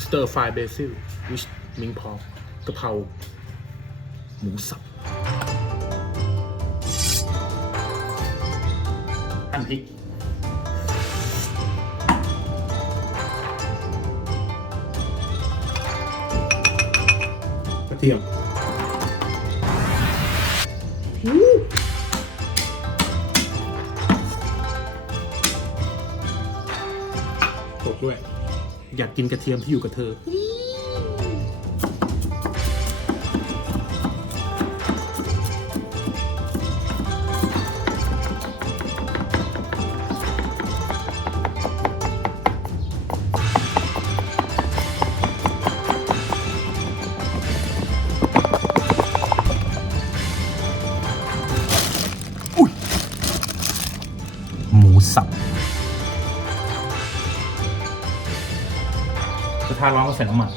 สเตอร์ฟรายเบซิลวิชมิงพอกกะเพราหมูสับหั่นพริกกระเทียมตกด้วย อยากกินกระเทียมที่อยู่กับเธอ หมูสับ ระร้อนก็ใส่น้ำมัน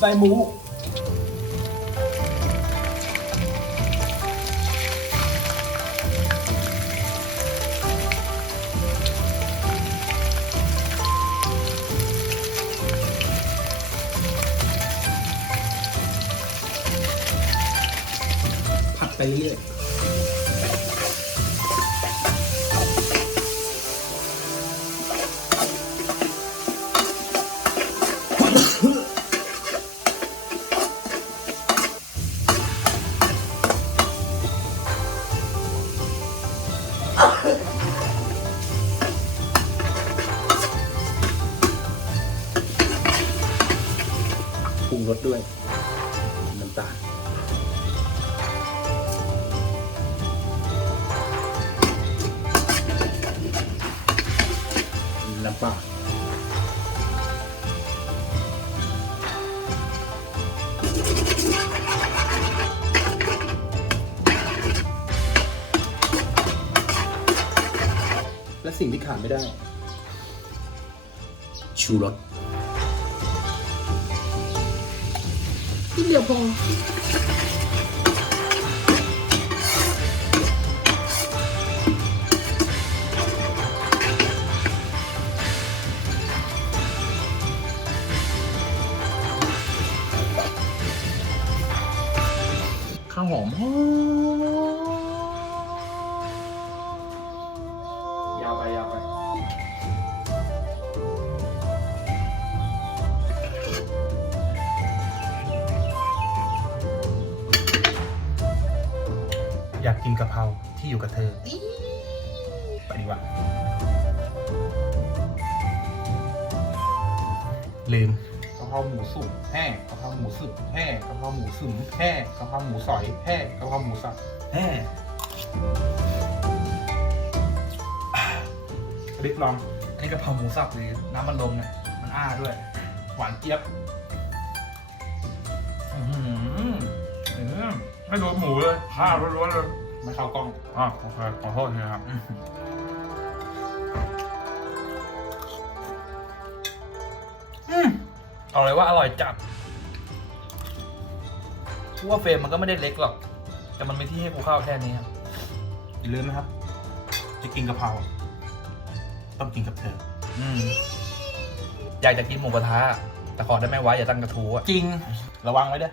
ใส่หมู ไปเรื่อยปรุงรสด้วยน้ำตาล ปลาและสิ่งที่ขาดไม่ได้ ชูรสนิดเดียวพอ ข้าวหอมยาวไปยาวไปอยากกินกะเพราที่อยู่กับเธอ ไปดีกว่า ลืม ราหมูสุกแห้งกะเพราหมูสุกแห้งกะเพราหมูสุ่มแห้งกะเพราหมูสอยแห้งกะเพราหมูสับแห้งริกลองอันนี้กะเพราหมูสับเลยน้ำมันลมเนี่ยมันอ้าด้วย หวานเจี๊ยบอื้อหืออื้อหือไม่โดนหมูเลยข้าวล้วนๆเลยไม่เข้ากล้องอะโอเคขอโทษนะครับ เอาเลยว่าอร่อยจัดกูว่าเฟรมมันก็ไม่ได้เล็กหรอก แต่มันมีที่ให้กูเข้าแค่นี้ครับอย่าลืมนะครับ จะกินกะเพราต้องกินกับเธอ อืมอยากจะกินหมูกระทะแต่ขอได้ไหมวะอย่าตั้งกระทู้อะจริงระวังไว้เด้อ